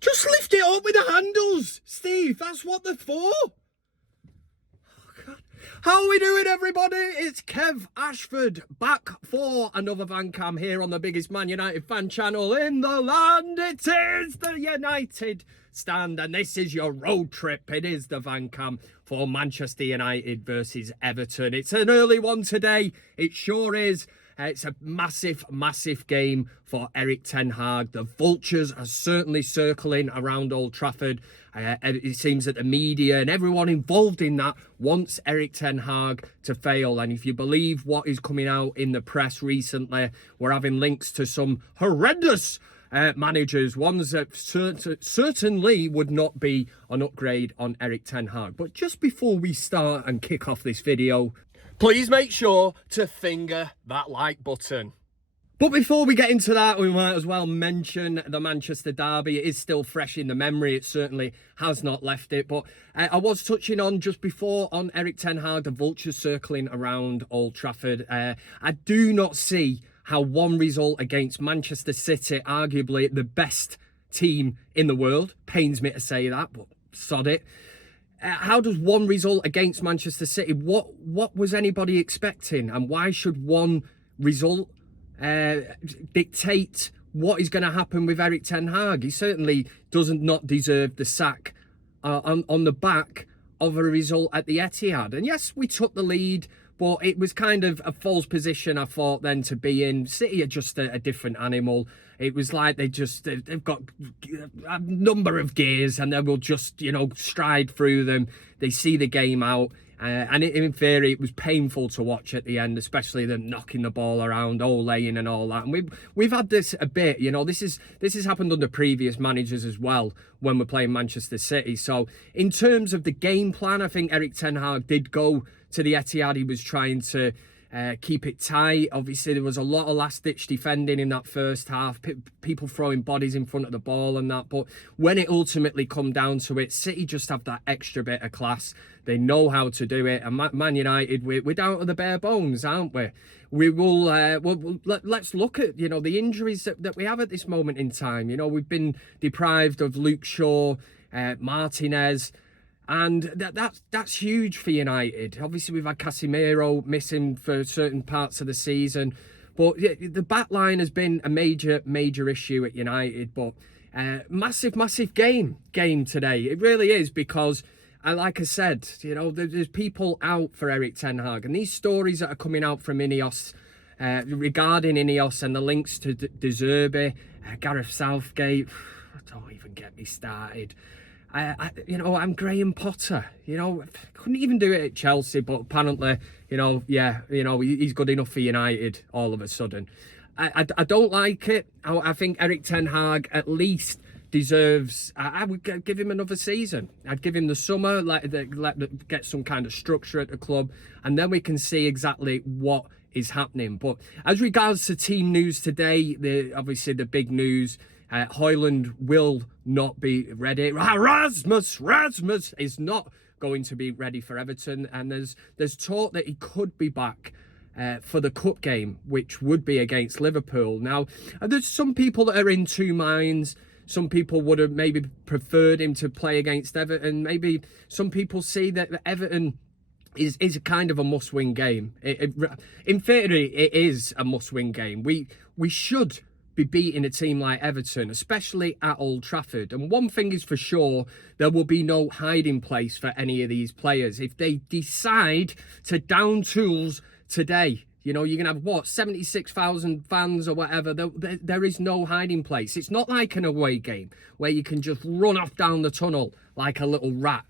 Just lift it up with the handles, Steve. That's what they're for. How are we doing, everybody? It's Kev Ashford back for another Van Cam here on the biggest Man United fan channel in the land. It is the United Stand, and this is your road trip. It is the Van Cam for Manchester United versus Everton. It's an early one today. It sure is. It's a massive, massive game for Erik ten Hag. The vultures are certainly circling around Old Trafford. It seems that the media and everyone involved in that wants Erik ten Hag to fail. And if you believe what is coming out in the press recently, we're having links to some horrendous managers, ones that certainly would not be an upgrade on Erik ten Hag. But just before we start and kick off this video, please make sure to finger that like button. But before we get into that, we might as well mention the Manchester derby. It is still fresh in the memory. It certainly has not left it. But I was touching on just before on Erik ten Hag, the vultures circling around Old Trafford. I do not see how one result against Manchester City, arguably the best team in the world, pains me to say that, but sod it. How does one result against Manchester City, what was anybody expecting? And why should one result dictate what is going to happen with Erik ten Hag? He certainly doesn't not deserve the sack on the back of a result at the Etihad. And yes, we took the lead, but it was kind of a false position, I thought, then to be in. City are just a different animal. It was like they've got a number of gears and they will just, stride through them. They see the game out. And in theory, it was painful to watch at the end, especially them knocking the ball around, olaying and all that. And we've had this a bit, This has happened under previous managers as well when we're playing Manchester City. So in terms of the game plan, I think Erik ten Hag did go to the Etihad. He was trying to keep it tight. Obviously, there was a lot of last-ditch defending in that first half, people throwing bodies in front of the ball and that. But when it ultimately come down to it, City just have that extra bit of class. They know how to do it. And Man United, we're down to the bare bones, aren't we? We will. Let's look at the injuries that we have at this moment in time. We've been deprived of Luke Shaw, Martinez. And that's huge for United. Obviously, we've had Casemiro missing for certain parts of the season. But the back line has been a major issue at United. But massive game today. It really is, because, like I said, there's people out for Erik ten Hag. And these stories that are coming out from Ineos, regarding Ineos and the links to De Zerbi, Gareth Southgate, don't even get me started. I'm Graham Potter. Couldn't even do it at Chelsea, but apparently, he's good enough for United all of a sudden. I don't like it. I think Erik ten Hag at least deserves. I would give him another season. I'd give him the summer, get some kind of structure at the club, and then we can see exactly what is happening. But as regards to team news today, obviously the big news. Højlund will not be ready. Rasmus is not going to be ready for Everton, and there's talk that he could be back for the cup game, which would be against Liverpool. Now, there's some people that are in two minds. Some people would have maybe preferred him to play against Everton. Maybe some people see that Everton is kind of a must-win game. In theory, it is a must-win game. We should be beating a team like Everton, especially at Old Trafford. And one thing is for sure, there will be no hiding place for any of these players. If they decide to down tools today, you're going to have, 76,000 fans or whatever. There is no hiding place. It's not like an away game where you can just run off down the tunnel like a little rat,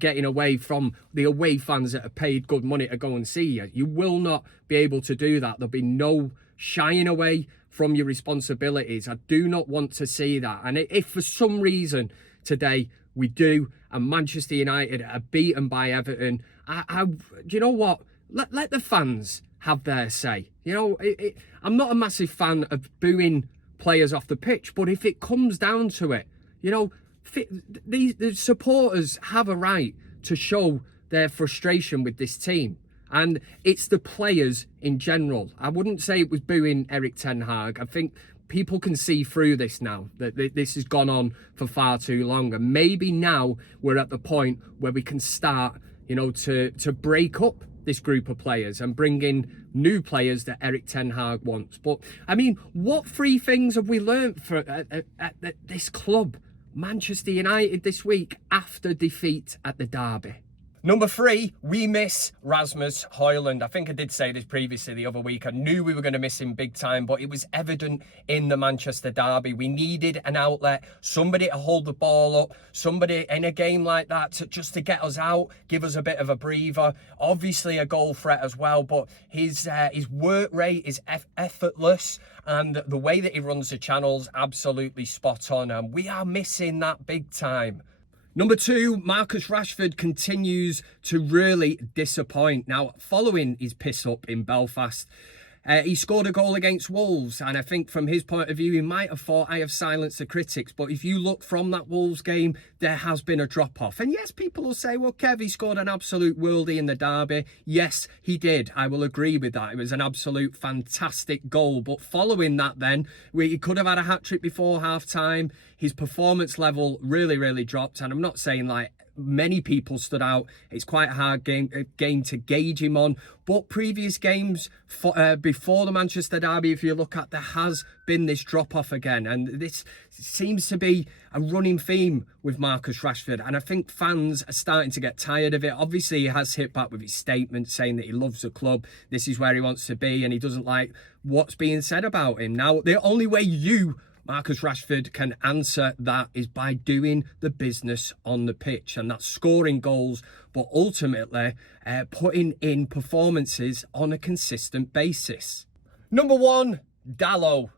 getting away from the away fans that are paid good money to go and see you. You will not be able to do that. There'll be no shying away from your responsibilities. I do not want to see that. And if for some reason today we do, and Manchester United are beaten by Everton, do you know what? Let the fans have their say. I'm not a massive fan of booing players off the pitch, but if it comes down to it, the supporters have a right to show their frustration with this team. And it's the players in general. I wouldn't say it was booing Erik ten Hag. I think people can see through this now, that this has gone on for far too long. And maybe now we're at the point where we can start, to break up this group of players and bring in new players that Erik ten Hag wants. But, I mean, what three things have we learnt at this club, Manchester United, this week after defeat at the derby? Number 3, we miss Rasmus Højlund. I think I did say this previously the other week. I knew we were going to miss him big time, but it was evident in the Manchester derby. We needed an outlet, somebody to hold the ball up, somebody in a game like that just to get us out, give us a bit of a breather. Obviously a goal threat as well, but his work rate is effortless, and the way that he runs the channels, absolutely spot on. And we are missing that big time. Number 2, Marcus Rashford continues to really disappoint. Now, following his piss up in Belfast, he scored a goal against Wolves, and I think from his point of view, he might have thought, I have silenced the critics. But if you look from that Wolves game, there has been a drop-off. And yes, people will say, well, Kev, he scored an absolute worldie in the derby. Yes, he did. I will agree with that. It was an absolute fantastic goal. But following that then, he could have had a hat-trick before half-time. His performance level really, really dropped. And I'm not saying like many people stood out. It's quite a hard game to gauge him on. But previous games before the Manchester derby, if you look at, there has been this drop-off again. And this seems to be a running theme with Marcus Rashford. And I think fans are starting to get tired of it. Obviously, he has hit back with his statement saying that he loves the club. This is where he wants to be, and he doesn't like what's being said about him. Now, the only way Marcus Rashford can answer that is by doing the business on the pitch, and that's scoring goals, but ultimately putting in performances on a consistent basis. Number 1, Dowell.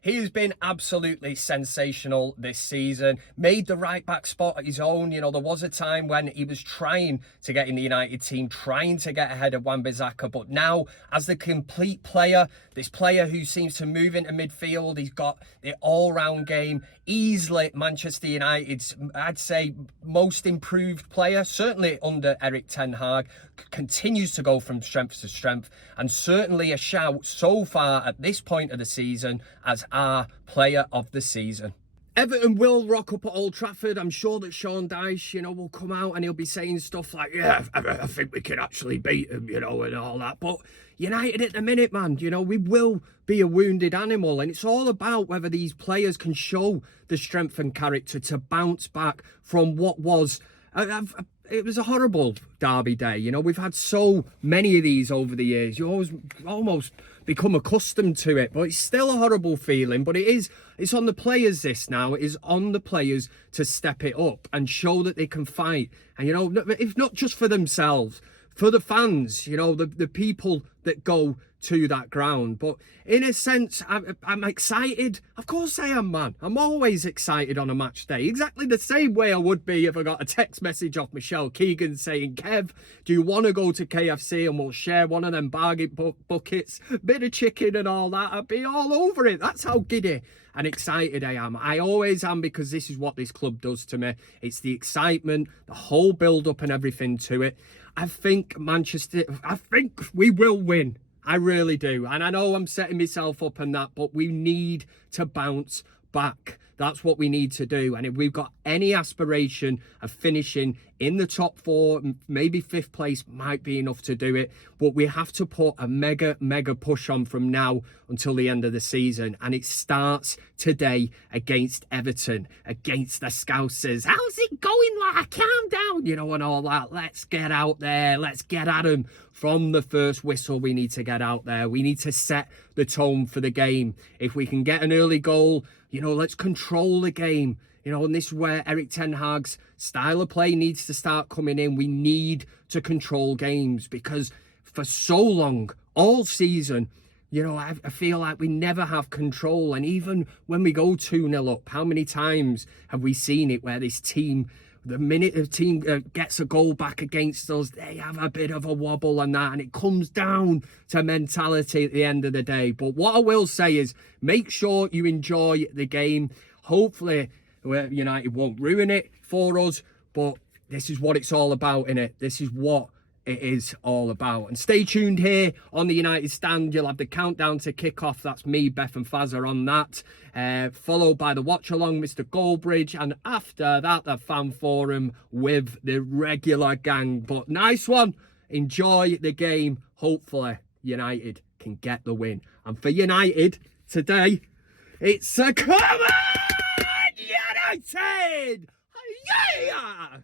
He's been absolutely sensational this season. Made the right back spot at his own. There was a time when he was trying to get in the United team, trying to get ahead of Wan-Bissaka. But now, as the complete player, this player who seems to move into midfield, he's got the all-round game. Easily Manchester United's, I'd say, most improved player, certainly under Erik ten Hag. Continues to go from strength to strength, and certainly a shout so far at this point of the season as our player of the season. Everton will rock up at Old Trafford. I'm sure that Sean Dyche, will come out and he'll be saying stuff like, yeah, I think we can actually beat them, and all that. But United at the minute, man, we will be a wounded animal. And it's all about whether these players can show the strength and character to bounce back from what was... It was a horrible derby day. We've had so many of these over the years. You almost become accustomed to it, but it's still a horrible feeling. But it's on the players this now. It is on the players to step it up and show that they can fight. And, if not just for themselves, for the fans, the people that go to that ground. But in a sense, I'm excited. Of course I am, man. I'm always excited on a match day. Exactly the same way I would be if I got a text message off Michelle Keegan saying, Kev, do you want to go to KFC and we'll share one of them bargain buckets, bit of chicken and all that? I'd be all over it. That's how giddy and excited I am. I always am, because this is what this club does to me. It's the excitement, the whole build-up and everything to it. I think we will win. I really do. And I know I'm setting myself up and that, but we need to bounce back. That's what we need to do. And if we've got any aspiration of finishing in the top 4, maybe 5th place might be enough to do it. But we have to put a mega push on from now until the end of the season. And it starts today against Everton, against the Scousers. How's it going, lad? Calm down, and all that. Let's get out there. Let's get at them. From the first whistle, we need to get out there. We need to set the tone for the game. If we can get an early goal, let's control the game. And this is where Erik ten Hag's style of play needs to start coming in. We need to control games, because for so long, all season, I feel like we never have control. And even when we go 2-0 up, how many times have we seen it where this team, the minute the team gets a goal back against us, they have a bit of a wobble and that, and it comes down to mentality at the end of the day. But what I will say is, make sure you enjoy the game. Hopefully, United won't ruin it for us, but this is what it's all about, innit? This is what it is all about. And stay tuned here on the United Stand. You'll have the countdown to kick off. That's me, Beth and Faz are on that. Followed by the watch along, Mr. Goldbridge. And after that, the fan forum with the regular gang. But nice one. Enjoy the game. Hopefully, United can get the win. And for United, today, it's a come on, United! Yeah!